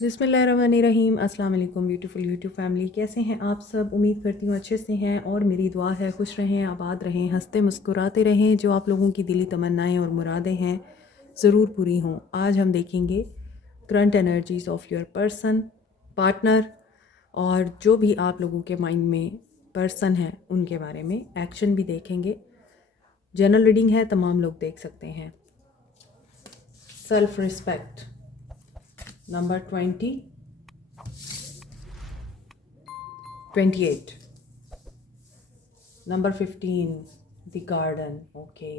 बिस्मिल्लाहिर्रहमानिर्रहीम। अस्सलाम वालेकुम ब्यूटीफुल यूट्यूब फैमिली, कैसे हैं आप सब? उम्मीद करती हूँ अच्छे से हैं और मेरी दुआ है खुश रहें, आबाद रहें, हंसते मुस्कुराते रहें। जो आप लोगों की दिली तमन्नाएं और मुरादें हैं ज़रूर पूरी हों। आज हम देखेंगे current energies of your person, partner, और जो भी आप लोगों के माइंड में पर्सन है उनके बारे में एक्शन भी देखेंगे। जनरल रीडिंग है, तमाम लोग देख सकते हैं। Self respect number 28, number 15, the garden. Okay.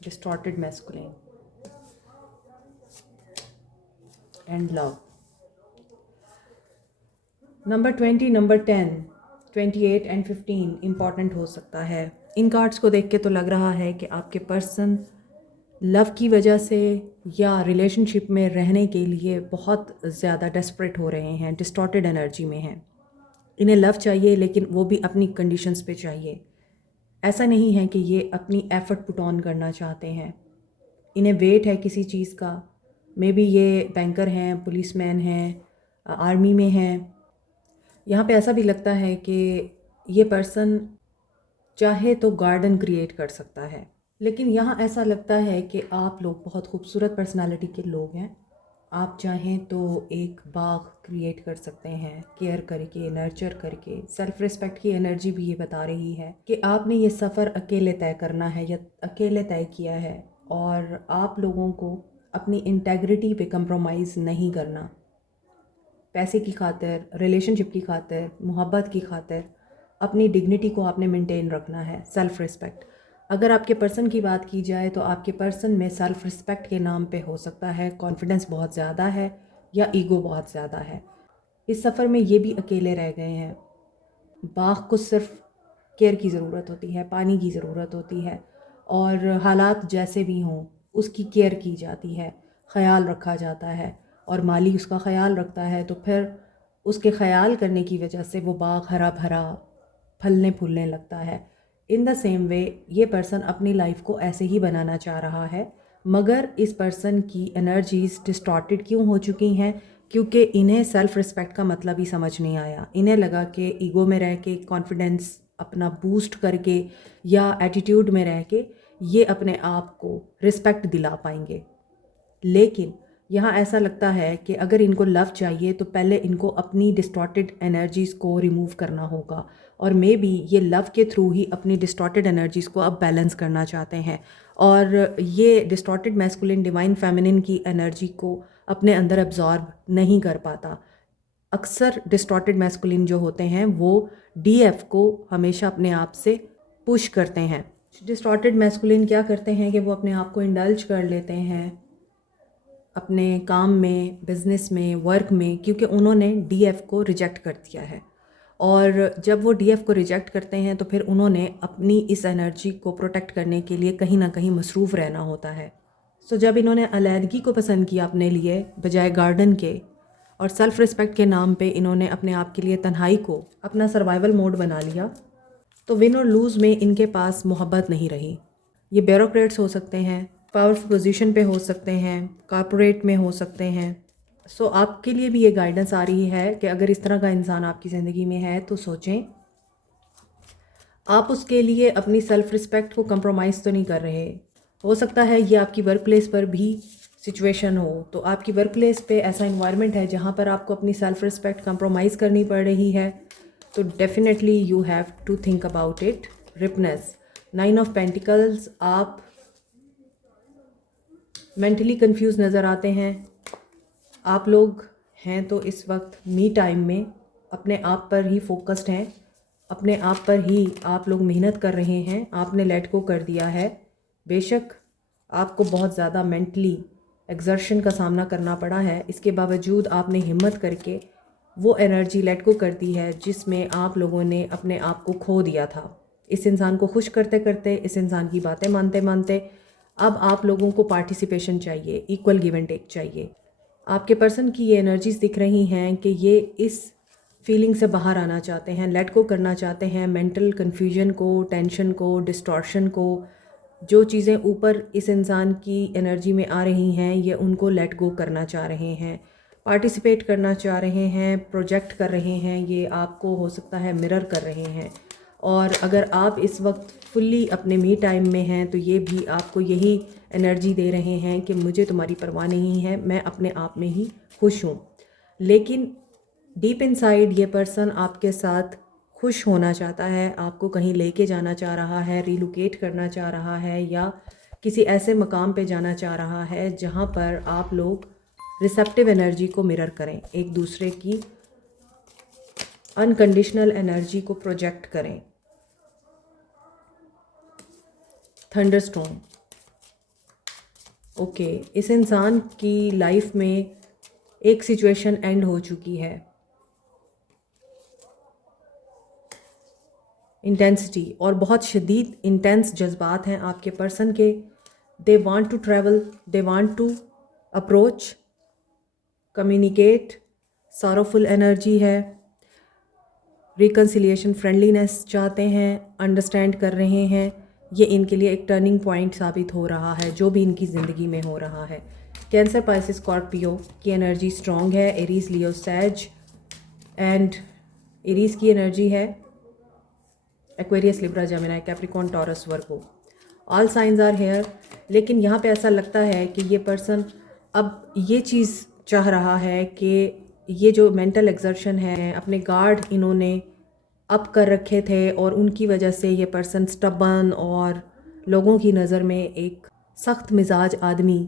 Distorted masculine and love. Number 20, number 10, 28 and 15 important हो सकता है। इन कार्ड्स को देख के तो लग रहा है कि आपके पर्सन लव की वजह से या रिलेशनशिप में रहने के लिए बहुत ज़्यादा डेस्परेट हो रहे हैं, डिस्टॉर्टेड एनर्जी में हैं। इन्हें लव चाहिए लेकिन वो भी अपनी कंडीशंस पे चाहिए। ऐसा नहीं है कि ये अपनी एफ़र्ट पुट ऑन करना चाहते हैं। इन्हें वेट है किसी चीज़ का। मे बी ये बैंकर हैं, पुलिसमैन हैं, आर्मी में हैं। यहाँ पे ऐसा भी लगता है कि ये पर्सन चाहे तो गार्डन क्रिएट कर सकता है, लेकिन यहाँ ऐसा लगता है कि आप लोग बहुत खूबसूरत पर्सनालिटी के लोग हैं। आप चाहें तो एक बाग क्रिएट कर सकते हैं, केयर करके, नर्चर करके। सेल्फ रिस्पेक्ट की एनर्जी भी ये बता रही है कि आपने ये सफ़र अकेले तय करना है या अकेले तय किया है, और आप लोगों को अपनी इंटेग्रिटी पे कंप्रोमाइज़ नहीं करना। पैसे की खातिर, रिलेशनशिप की खातिर, मोहब्बत की खातिर अपनी डिग्निटी को आपने मेंटेन रखना है। Self respect. अगर आपके पर्सन की बात की जाए तो आपके पर्सन में सेल्फ रिस्पेक्ट के नाम पे हो सकता है कॉन्फिडेंस बहुत ज़्यादा है या ईगो बहुत ज़्यादा है। इस सफ़र में ये भी अकेले रह गए हैं। बाग को सिर्फ केयर की ज़रूरत होती है, पानी की ज़रूरत होती है, और हालात जैसे भी हों उसकी केयर की जाती है, ख़याल रखा जाता है, और माली उसका ख़याल रखता है। तो फिर उसके ख़याल करने की वजह से वो बाग हरा भरा फलने फूलने लगता है। इन द सेम वे ये पर्सन अपनी लाइफ को ऐसे ही बनाना चाह रहा है, मगर इस पर्सन की एनर्जीज़ डिस्टॉर्टेड क्यों हो चुकी हैं? क्योंकि इन्हें सेल्फ रिस्पेक्ट का मतलब ही समझ नहीं आया। इन्हें लगा कि ईगो में रह के, कॉन्फिडेंस अपना बूस्ट करके या एटीट्यूड में रह के ये अपने आप को रिस्पेक्ट दिला पाएंगे। लेकिन यहाँ ऐसा लगता है कि अगर इनको लव चाहिए तो पहले इनको अपनी डिस्टॉर्टेड एनर्जीज़ को रिमूव करना होगा, और मे बी ये लव के थ्रू ही अपनी डिस्टॉर्टेड एनर्जीज़ को अब बैलेंस करना चाहते हैं। और ये डिस्टॉर्टेड मैस्कुलिन डिवाइन फेमिनिन की एनर्जी को अपने अंदर एब्जॉर्ब नहीं कर पाता। अक्सर डिस्टॉर्टेड मैस्कुलिन जो होते हैं वो डीएफ को हमेशा अपने आप से पुश करते हैं। डिस्टॉर्टेड मैस्कुलिन क्या करते हैं कि वो अपने आप को इंडल्ज कर लेते हैं अपने काम में, बिज़नेस में, वर्क में, क्योंकि उन्होंने डीएफ को रिजेक्ट कर दिया है। और जब वो डीएफ को रिजेक्ट करते हैं तो फिर उन्होंने अपनी इस एनर्जी को प्रोटेक्ट करने के लिए कहीं ना कहीं मसरूफ़ रहना होता है। सो जब इन्होंने अलहदगी को पसंद किया अपने लिए बजाय गार्डन के, और सेल्फ़ रिस्पेक्ट के नाम पे इन्होंने अपने आप के लिए तन्हाई को अपना सर्वाइवल मोड बना लिया, तो विन और लूज़ में इनके पास मोहब्बत नहीं रही। ये ब्यूरोक्रेट्स हो सकते हैं, पावरफुल पोजीशन पे हो सकते हैं, कॉर्पोरेट में हो सकते हैं। सो आपके लिए भी ये गाइडेंस आ रही है कि अगर इस तरह का इंसान आपकी ज़िंदगी में है तो सोचें आप उसके लिए अपनी सेल्फ़ रिस्पेक्ट को कंप्रोमाइज़ तो नहीं कर रहे। हो सकता है ये आपकी वर्क प्लेस पर भी सिचुएशन हो, तो आपकी वर्क प्लेस पे ऐसा इन्वायरमेंट है जहाँ पर आपको अपनी सेल्फ़ रिस्पेक्ट कंप्रोमाइज़ करनी पड़ रही है, तो definitely you have to think about it. Ripeness, 9 of panicles. आप मेंटली कंफ्यूज नज़र आते हैं। आप लोग हैं तो इस वक्त मी टाइम में अपने आप पर ही फोकस्ड हैं, अपने आप पर ही आप लोग मेहनत कर रहे हैं। आपने लेट गो कर दिया है। बेशक आपको बहुत ज़्यादा मेंटली एक्सर्शन का सामना करना पड़ा है, इसके बावजूद आपने हिम्मत करके वो एनर्जी लेट गो कर दी है जिसमें आप लोगों ने अपने आप को खो दिया था। इस इंसान को खुश करते करते, इस इंसान की बातें मानते मानते अब आप लोगों को पार्टिसिपेशन चाहिए, इक्वल गिव एंड टेक चाहिए। आपके पर्सन की ये एनर्जीज दिख रही हैं कि ये इस फीलिंग से बाहर आना चाहते हैं, लेट गो करना चाहते हैं मेंटल कन्फ्यूजन को, टेंशन को, डिस्टॉर्शन को, जो चीज़ें ऊपर इस इंसान की एनर्जी में आ रही हैं ये उनको लेट गो करना चाह रहे हैं, पार्टिसिपेट करना चाह रहे हैं, प्रोजेक्ट कर रहे हैं, ये आपको हो सकता है मिरर कर रहे हैं। और अगर आप इस वक्त फुल्ली अपने मी टाइम में हैं तो ये भी आपको यही एनर्जी दे रहे हैं कि मुझे तुम्हारी परवाह नहीं है, मैं अपने आप में ही खुश हूँ। लेकिन डीप इनसाइड ये पर्सन आपके साथ खुश होना चाहता है, आपको कहीं लेके जाना चाह रहा है, रिलोकेट करना चाह रहा है, या किसी ऐसे मकाम पे जाना चाह रहा है जहाँ पर आप लोग रिसेप्टिव एनर्जी को मिरर करें, एक दूसरे की अनकंडीशनल एनर्जी को प्रोजेक्ट करें। थंडरस्टॉर्म। ओके, इस इंसान की लाइफ में एक सिचुएशन एंड हो चुकी है। इंटेंसिटी और बहुत शदीद इंटेंस जज्बात हैं आपके पर्सन के। They want to travel, they want to approach, communicate, sorrowful energy है, रिकन्सिलिएशन, फ्रेंडलीनेस चाहते हैं, अंडरस्टैंड कर रहे हैं। ये इनके लिए एक टर्निंग पॉइंट साबित हो रहा है जो भी इनकी ज़िंदगी में हो रहा है। कैंसर, पाइसिस, स्कॉर्पियो की एनर्जी स्ट्रॉन्ग है। Aries, Leo, Sag and Aries की एनर्जी है Aquarius, Libra, Gemini, Capricorn, Taurus, Virgo. All signs are here. लेकिन यहाँ पे ऐसा लगता है कि ये पर्सन अब ये चीज़ चाह रहा है कि ये जो मेंटल एक्सर्शन है, अपने गार्ड इन्होंने अप कर रखे थे और उनकी वजह से ये पर्सन स्टबन और लोगों की नज़र में एक सख्त मिजाज आदमी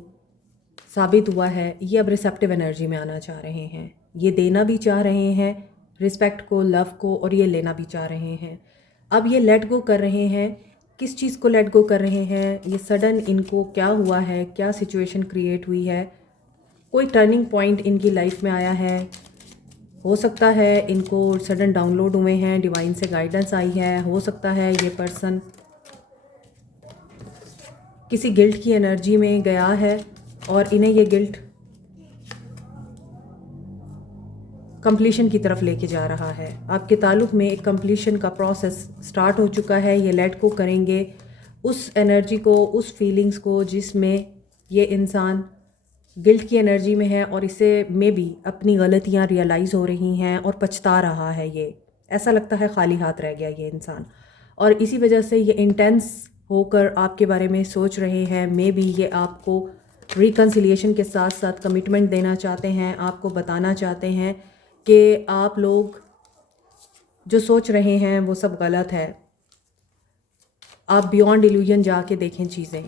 साबित हुआ है। ये अब रिसेप्टिव एनर्जी में आना चाह रहे हैं। ये देना भी चाह रहे हैं रिस्पेक्ट को, लव को, और ये लेना भी चाह रहे हैं। अब ये लेट गो कर रहे हैं। किस चीज़ को लेट गो कर रहे हैं? ये सडन इनको क्या हुआ है, क्या सिचुएशन क्रिएट हुई है, कोई टर्निंग पॉइंट इनकी लाइफ में आया है। हो सकता है इनको सडन डाउनलोड हुए हैं, डिवाइन से गाइडेंस आई है। हो सकता है ये पर्सन किसी गिल्ट की एनर्जी में गया है और इन्हें ये गिल्ट कंप्लीशन की तरफ लेके जा रहा है। आपके ताल्लुक़ में एक कंप्लीशन का प्रोसेस स्टार्ट हो चुका है। ये लेट को करेंगे उस एनर्जी को, उस फीलिंग्स को जिसमें ये इंसान गिल्ट की एनर्जी में है और इसे में भी अपनी गलतियां रियलाइज़ हो रही हैं और पछता रहा है। ये ऐसा लगता है खाली हाथ रह गया ये इंसान, और इसी वजह से ये इंटेंस होकर आपके बारे में सोच रहे हैं। मे बी ये आपको रिकन्सिलिएशन के साथ साथ कमिटमेंट देना चाहते हैं, आपको बताना चाहते हैं कि आप लोग जो सोच रहे हैं वो सब गलत है। आप बियॉन्ड इल्यूजन जाके देखें चीज़ें।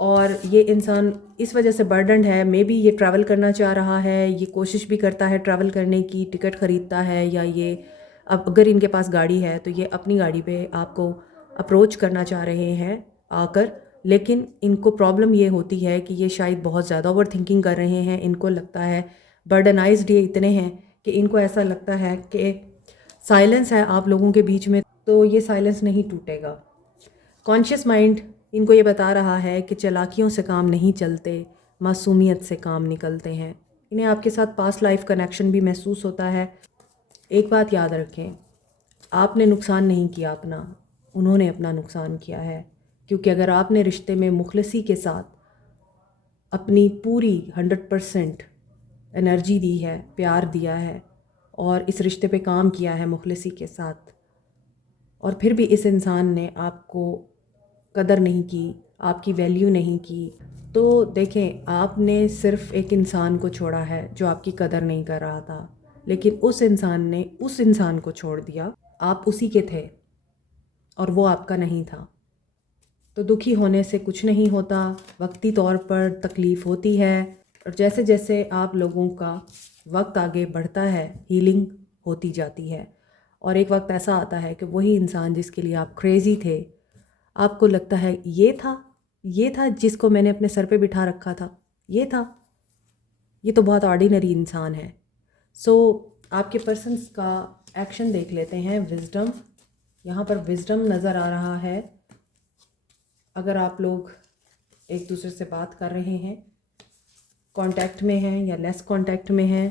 और ये इंसान इस वजह से बर्डन्ड है। मे बी ये ट्रैवल करना चाह रहा है, ये कोशिश भी करता है ट्रैवल करने की, टिकट ख़रीदता है, या ये अब अगर इनके पास गाड़ी है तो ये अपनी गाड़ी पे आपको अप्रोच करना चाह रहे हैं आकर। लेकिन इनको प्रॉब्लम ये होती है कि ये शायद बहुत ज़्यादा ओवर थिंकिंग कर रहे हैं। इनको लगता है बर्डनाइज्ड ये इतने हैं कि इनको ऐसा लगता है कि साइलेंस है आप लोगों के बीच में तो ये साइलेंस नहीं टूटेगा। कॉन्शियस माइंड इनको ये बता रहा है कि चालाकियों से काम नहीं चलते, मासूमियत से काम निकलते हैं। इन्हें आपके साथ पास्ट लाइफ कनेक्शन भी महसूस होता है। एक बात याद रखें, आपने नुकसान नहीं किया अपना, उन्होंने अपना नुकसान किया है। क्योंकि अगर आपने रिश्ते में मुखलसी के साथ अपनी पूरी 100% एनर्जी दी है, प्यार दिया है और इस रिश्ते पे काम किया है मुखलसी के साथ, और फिर भी इस इंसान ने आपको कदर नहीं की, आपकी वैल्यू नहीं की, तो देखें आपने सिर्फ एक इंसान को छोड़ा है जो आपकी कदर नहीं कर रहा था, लेकिन उस इंसान ने उस इंसान को छोड़ दिया। आप उसी के थे और वो आपका नहीं था। तो दुखी होने से कुछ नहीं होता, वक्ती तौर पर तकलीफ़ होती है, और जैसे जैसे आप लोगों का वक्त आगे बढ़ता है हीलिंग होती जाती है। और एक वक्त ऐसा आता है कि वही इंसान जिसके लिए आप क्रेज़ी थे, आपको लगता है ये था जिसको मैंने अपने सर पे बिठा रखा था, ये तो बहुत ऑर्डिनरी इंसान है। सो आपके पर्सन्स का एक्शन देख लेते हैं। विजडम, यहाँ पर विजडम नज़र आ रहा है। अगर आप लोग एक दूसरे से बात कर रहे हैं, कांटेक्ट में हैं या लेस कांटेक्ट में हैं,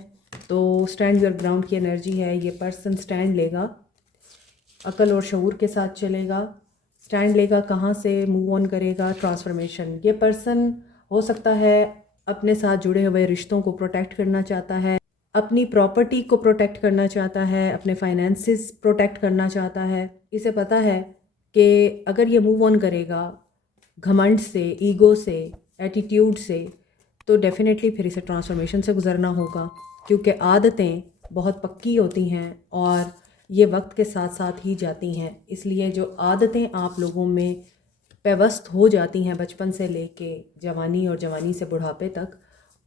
तो स्टैंड योर ग्राउंड की एनर्जी है। ये पर्सन स्टैंड लेगा, अकल और शऊर के साथ चलेगा, स्टैंड लेगा, कहाँ से मूव ऑन करेगा, ट्रांसफॉर्मेशन। ये पर्सन हो सकता है अपने साथ जुड़े हुए रिश्तों को प्रोटेक्ट करना चाहता है, अपनी प्रॉपर्टी को प्रोटेक्ट करना चाहता है, अपने फाइनेंसिस प्रोटेक्ट करना चाहता है। इसे पता है कि अगर ये मूव ऑन करेगा घमंड से, ईगो से, एटीट्यूड से, तो डेफिनेटली फिर इसे ट्रांसफॉर्मेशन से गुजरना होगा, क्योंकि आदतें बहुत पक्की होती हैं और ये वक्त के साथ साथ ही जाती हैं। इसलिए जो आदतें आप लोगों में पेवस्त हो जाती हैं बचपन से लेके जवानी और जवानी से बुढ़ापे तक,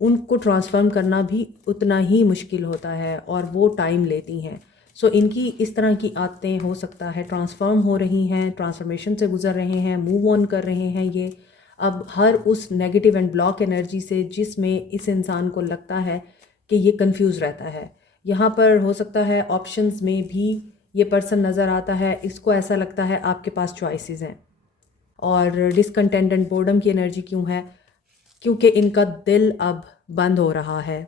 उनको ट्रांसफॉर्म करना भी उतना ही मुश्किल होता है और वो टाइम लेती हैं। सो इनकी इस तरह की आदतें हो सकता है ट्रांसफॉर्म हो रही हैं, ट्रांसफॉर्मेशन से गुजर रहे हैं, मूव ऑन कर रहे हैं। ये अब हर उस नेगेटिव एंड ब्लॉक एनर्जी से जिसमें इस इंसान को लगता है कि ये कंफ्यूज रहता है। यहाँ पर हो सकता है ऑप्शंस में भी ये पर्सन नज़र आता है, इसको ऐसा लगता है आपके पास चॉइसेस हैं। और डिसकंटेंट एंड बोर्डम की एनर्जी क्यों है? क्योंकि इनका दिल अब बंद हो रहा है।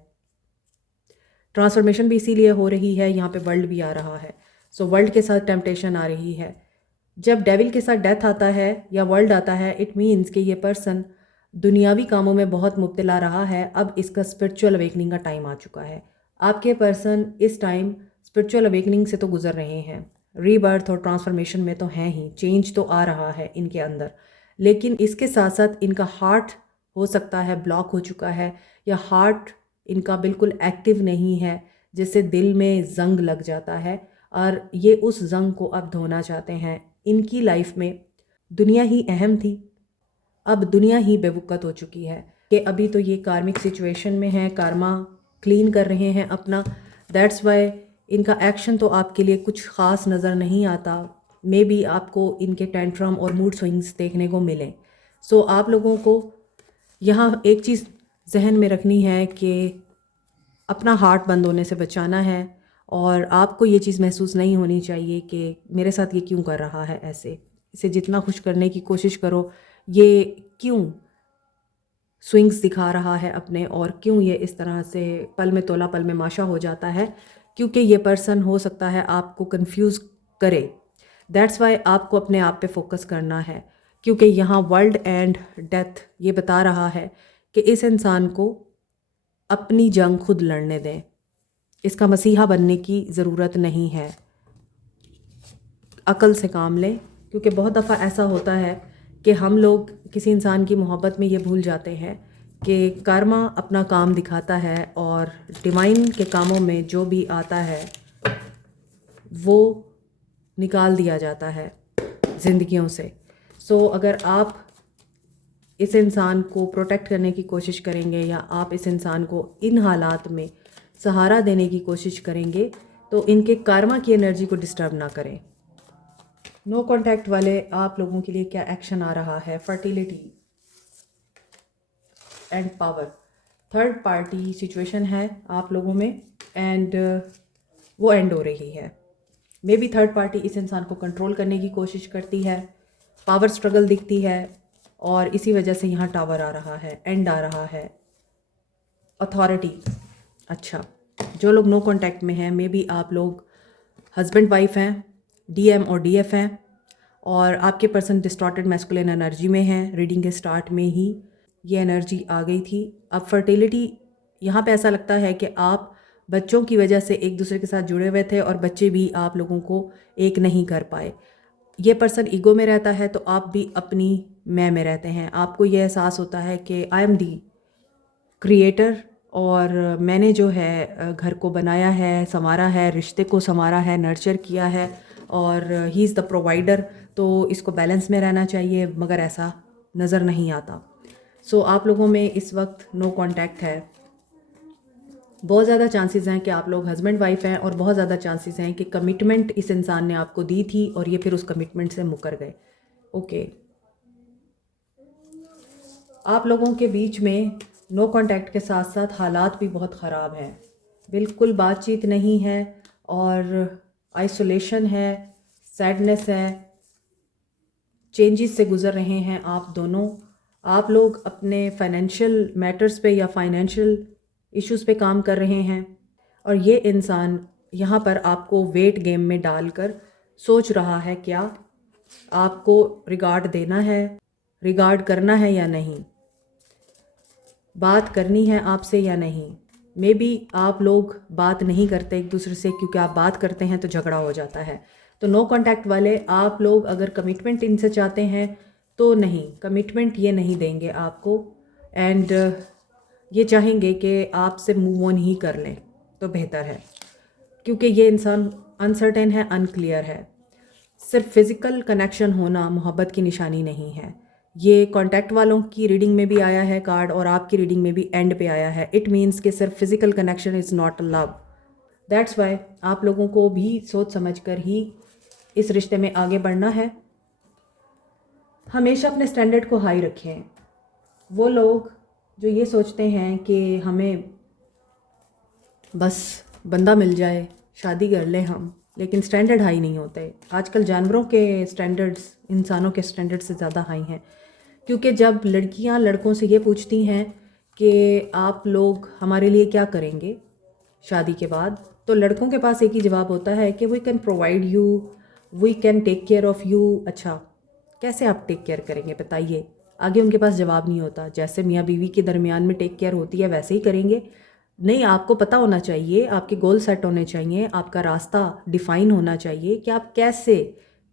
ट्रांसफॉर्मेशन भी इसीलिए हो रही है, यहाँ पे वर्ल्ड भी आ रहा है। सो वर्ल्ड के साथ टेम्पटेशन आ रही है। जब डेविल के साथ डेथ आता है या वर्ल्ड आता है, इट मीन्स कि ये पर्सन दुनियावी कामों में बहुत मुब्तला रहा है। अब इसका स्पिरिचुअल अवेकनिंग का टाइम आ चुका है। आपके पर्सन इस टाइम स्पिरिचुअल अवेकनिंग से तो गुजर रहे हैं, रीबर्थ और ट्रांसफॉर्मेशन में तो हैं ही, चेंज तो आ रहा है इनके अंदर। लेकिन इसके साथ साथ इनका हार्ट हो सकता है ब्लॉक हो चुका है, या हार्ट इनका बिल्कुल एक्टिव नहीं है, जिससे दिल में जंग लग जाता है और ये उस जंग को अब धोना चाहते हैं। इनकी लाइफ में दुनिया ही अहम थी, अब दुनिया ही बेवकूफ़ हो चुकी है कि अभी तो ये कार्मिक सिचुएशन में है, कार्मा क्लीन कर रहे हैं अपना। दैट्स वाई इनका एक्शन तो आपके लिए कुछ ख़ास नज़र नहीं आता। मे बी आपको इनके टेंट्रम और मूड स्विंग्स देखने को मिले। सो आप लोगों को यहाँ एक चीज़ जहन में रखनी है कि अपना हार्ट बंद होने से बचाना है, और आपको ये चीज़ महसूस नहीं होनी चाहिए कि मेरे साथ ये क्यों कर रहा है ऐसे। इसे जितना खुश करने की कोशिश करो, ये क्यों स्विंग्स दिखा रहा है अपने, और क्यों ये इस तरह से पल में तोला पल में माशा हो जाता है, क्योंकि ये पर्सन हो सकता है आपको कंफ्यूज करे। दैट्स वाई आपको अपने आप पे फोकस करना है, क्योंकि यहाँ वर्ल्ड एंड डेथ ये बता रहा है कि इस इंसान को अपनी जंग खुद लड़ने दें, इसका मसीहा बनने की ज़रूरत नहीं है। अकल से काम लें, क्योंकि बहुत दफ़ा ऐसा होता है कि हम लोग किसी इंसान की मोहब्बत में ये भूल जाते हैं कि कर्मा अपना काम दिखाता है और डिवाइन के कामों में जो भी आता है वो निकाल दिया जाता है ज़िंदगियों से। सो अगर आप इस इंसान को प्रोटेक्ट करने की कोशिश करेंगे या आप इस इंसान को इन हालात में सहारा देने की कोशिश करेंगे, तो इनके कर्मा की एनर्जी को डिस्टर्ब ना करें। नो कांटेक्ट वाले आप लोगों के लिए क्या एक्शन आ रहा है? Fertility and power, third party situation है आप लोगों में, एंड वो एंड हो रही है। मे बी थर्ड पार्टी इस इंसान को कंट्रोल करने की कोशिश करती है, पावर स्ट्रगल दिखती है, और इसी वजह से यहाँ टावर आ रहा है, एंड आ रहा है। अथॉरिटी, अच्छा, जो लोग नो कांटेक्ट में हैं, मे बी आप लोग हस्बैंड वाइफ हैं, डीएम और डीएफ हैं, और आपके पर्सन डिस्टॉर्टेड मैस्कुलिन एनर्जी में हैं। रीडिंग के स्टार्ट में ही ये एनर्जी आ गई थी। अब फर्टिलिटी, यहाँ पे ऐसा लगता है कि आप बच्चों की वजह से एक दूसरे के साथ जुड़े हुए थे और बच्चे भी आप लोगों को एक नहीं कर पाए। ये पर्सन ईगो में रहता है, तो आप भी अपनी मैं में रहते हैं। आपको ये एहसास होता है कि आई एम दी क्रिएटर, और मैंने जो है घर को बनाया है, संवारा है, रिश्ते को संवारा है, नर्चर किया है, और ही इज़ द प्रोवाइडर, तो इसको बैलेंस में रहना चाहिए, मगर ऐसा नज़र नहीं आता। सो आप लोगों में इस वक्त नो कांटेक्ट है। बहुत ज़्यादा चांसेस हैं कि आप लोग हस्बैंड वाइफ हैं, और बहुत ज़्यादा चांसेस हैं कि कमिटमेंट इस इंसान ने आपको दी थी और ये फिर उस कमिटमेंट से मुकर गए। ओके, आप लोगों के बीच में नो कांटेक्ट के साथ साथ हालात भी बहुत ख़राब हैं। बिल्कुल बातचीत नहीं है, और आइसोलेशन है, सैडनेस है, चेंजेस से गुज़र रहे हैं आप दोनों। आप लोग अपने फाइनेंशियल मैटर्स पे या फाइनेंशियल इश्यूज़ पे काम कर रहे हैं, और ये इंसान यहाँ पर आपको वेट गेम में डालकर सोच रहा है क्या आपको रिगार्ड देना है, रिगार्ड करना है या नहीं, बात करनी है आपसे या नहीं। मे बी आप लोग बात नहीं करते एक दूसरे से, क्योंकि आप बात करते हैं तो झगड़ा हो जाता है। तो नो कांटेक्ट वाले आप लोग अगर कमिटमेंट इनसे चाहते हैं तो नहीं, कमिटमेंट ये नहीं देंगे आपको, एंड ये चाहेंगे कि आपसे मूव ऑन ही कर लें तो बेहतर है, क्योंकि ये इंसान अनसर्टेन है, अनक्लियर है। सिर्फ फिज़िकल कनेक्शन होना मोहब्बत की निशानी नहीं है। ये कॉन्टैक्ट वालों की रीडिंग में भी आया है कार्ड, और आपकी रीडिंग में भी एंड पे आया है। इट मीन्स कि सिर्फ physical connection is not love. That's why आप लोगों को भी सोच समझ कर ही इस रिश्ते में आगे बढ़ना है। हमेशा अपने स्टैंडर्ड को हाई रखें। वो लोग जो ये सोचते हैं कि हमें बस बंदा मिल जाए, शादी कर लें हम, लेकिन स्टैंडर्ड हाई नहीं होते। आजकल जानवरों के स्टैंडर्ड्स इंसानों के स्टैंडर्ड से ज़्यादा हाई हैं, क्योंकि जब लड़कियां लड़कों से ये पूछती हैं कि आप लोग हमारे लिए क्या करेंगे शादी के बाद, तो लड़कों के पास एक ही जवाब होता है कि we can provide you, we can take care of you. अच्छा, कैसे आप टेक केयर करेंगे बताइए? आगे उनके पास जवाब नहीं होता। जैसे मियाँ बीवी के दरमियान में टेक केयर होती है वैसे ही करेंगे। नहीं, आपको पता होना चाहिए, आपके गोल सेट होने चाहिए, आपका रास्ता डिफ़ाइन होना चाहिए कि आप कैसे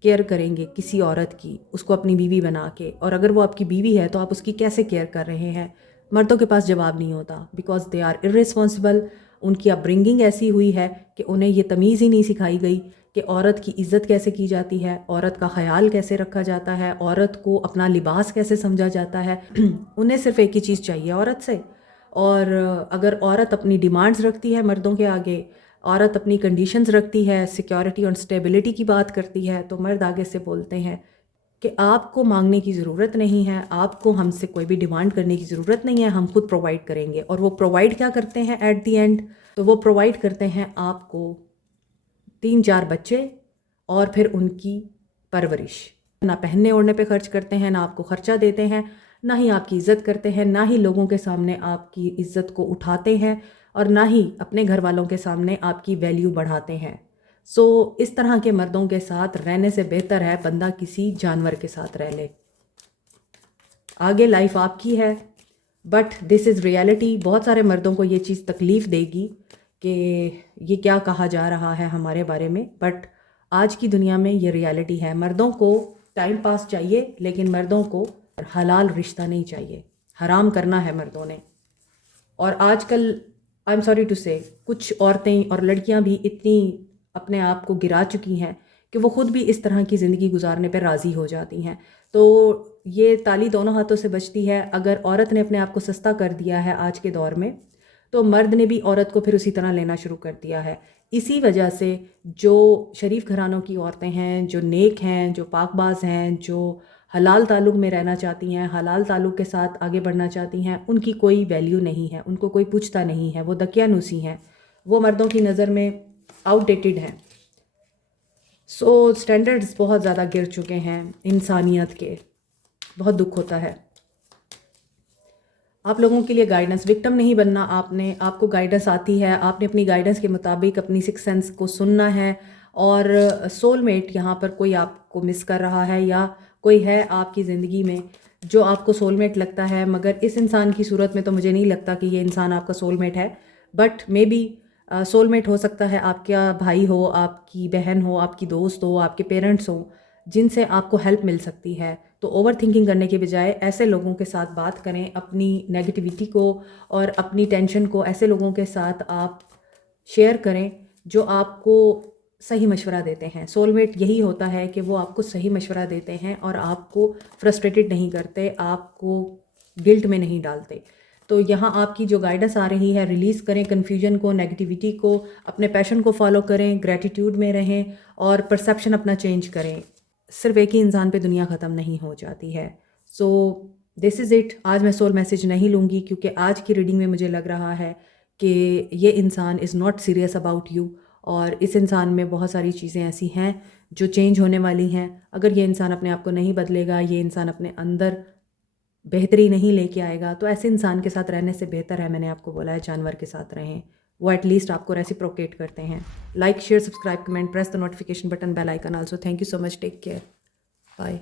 केयर करेंगे किसी औरत की, उसको अपनी बीवी बना के। और अगर वो आपकी बीवी है तो आप उसकी कैसे केयर कर रहे हैं। मर्दों के पास जवाब नहीं होता, बिकॉज दे आर इर्रिस्पॉन्सिबल। उनकी अपब्रिंगिंग ऐसी हुई है कि उन्हें ये तमीज़ ही नहीं सिखाई गई कि औरत की इज़्ज़त कैसे की जाती है, औरत का ख्याल कैसे रखा जाता है, औरत को अपना लिबास कैसे समझा जाता है। उन्हें सिर्फ एक ही चीज़ चाहिए औरत से। और अगर औरत अपनी डिमांड्स रखती है मर्दों के आगे, औरत अपनी कंडीशंस रखती है, सिक्योरिटी और स्टेबिलिटी की बात करती है, तो मर्द आगे से बोलते हैं कि आपको मांगने की ज़रूरत नहीं है, आपको हमसे कोई भी डिमांड करने की ज़रूरत नहीं है, हम खुद प्रोवाइड करेंगे। और वो प्रोवाइड क्या करते हैं एट दी एंड? तो वो प्रोवाइड करते हैं आपको 3-4 बच्चे और फिर उनकी परवरिश। ना पहनने ओढ़ने पे खर्च करते हैं, ना आपको खर्चा देते हैं, ना ही आपकी इज़्ज़त करते हैं, ना ही लोगों के सामने आपकी इज़्ज़त को उठाते हैं, और ना ही अपने घर वालों के सामने आपकी वैल्यू बढ़ाते हैं। सो इस तरह के मर्दों के साथ रहने से बेहतर है बंदा किसी जानवर के साथ रह ले। आगे लाइफ आपकी है, बट दिस इज़ रियलिटी। बहुत सारे मर्दों को ये चीज़ तकलीफ़ देगी कि ये क्या कहा जा रहा है हमारे बारे में, बट आज की दुनिया में ये रियलिटी है। मर्दों को टाइम पास चाहिए, लेकिन मर्दों को हलाल रिश्ता नहीं चाहिए। हराम करना है मर्दों ने। और आजकल आई एम सॉरी टू से, कुछ औरतें और लड़कियां भी इतनी अपने आप को गिरा चुकी हैं कि वो ख़ुद भी इस तरह की ज़िंदगी गुजारने पर राज़ी हो जाती हैं। तो ये ताली दोनों हाथों से बजती है। अगर औरत ने अपने आप को सस्ता कर दिया है आज के दौर में, तो मर्द ने भी औरत को फिर उसी तरह लेना शुरू कर दिया है। इसी वजह से जो शरीफ घरानों की औरतें हैं, जो नेक हैं, जो पाकबाज हैं, जो हलाल ताल्लुक़ में रहना चाहती हैं, हलाल ताल्लुक़ के साथ आगे बढ़ना चाहती हैं, उनकी कोई वैल्यू नहीं है, उनको कोई पूछता नहीं है। वो दकियानूसी हैं, वो मर्दों की नज़र में आउटडेटेड हैं। सो स्टैंडर्ड्स बहुत ज़्यादा गिर चुके हैं इंसानियत के। बहुत दुख होता है। आप लोगों के लिए गाइडेंस, विक्टिम नहीं बनना आपने, आपको गाइडेंस आती है, आपने अपनी गाइडेंस के मुताबिक अपनी सिक्स सेंस को सुनना है। और सोलमेट यहाँ पर कोई आपको मिस कर रहा है, या कोई है आपकी ज़िंदगी में जो आपको सोलमेट लगता है, मगर इस इंसान की सूरत में तो मुझे नहीं लगता कि ये इंसान आपका सोलमेट है। बट मे बी सोलमेट हो सकता है आपका भाई हो, आपकी बहन हो, आपकी दोस्त हो, आपके पेरेंट्स हो, जिनसे आपको हेल्प मिल सकती है। तो ओवर थिंकिंग करने के बजाय ऐसे लोगों के साथ बात करें, अपनी नेगेटिविटी को और अपनी टेंशन को ऐसे लोगों के साथ आप शेयर करें जो आपको सही मशवरा देते हैं। सोलमेट यही होता है कि वो आपको सही मशवरा देते हैं और आपको फ्रस्ट्रेटेड नहीं करते, आपको गिल्ट में नहीं डालते। तो यहाँ आपकी जो गाइडेंस आ रही है, रिलीज़ करें कन्फ्यूजन को, नेगेटिविटी को, अपने पैशन को फॉलो करें, ग्रैटिट्यूड में रहें और परसेप्शन अपना चेंज करें। सिर्फ एक ही इंसान पे दुनिया ख़त्म नहीं हो जाती है। So this is it. आज मैं सोल मैसेज नहीं लूँगी, क्योंकि आज की रीडिंग में मुझे लग रहा है कि ये इंसान is not serious about you, और इस इंसान में बहुत सारी चीज़ें ऐसी हैं जो चेंज होने वाली हैं। अगर ये इंसान अपने आप को नहीं बदलेगा, ये इंसान अपने अंदर बेहतरी नहीं लेके आएगा, तो ऐसे इंसान के साथ रहने से बेहतर है, मैंने आपको बोला है, जानवर के साथ रहें। वो एटलीस्ट आपको रेसिप्रोकेट करते हैं। Like, share, subscribe, comment, press the notification button, bell icon also. Thank you so much, take care. Bye.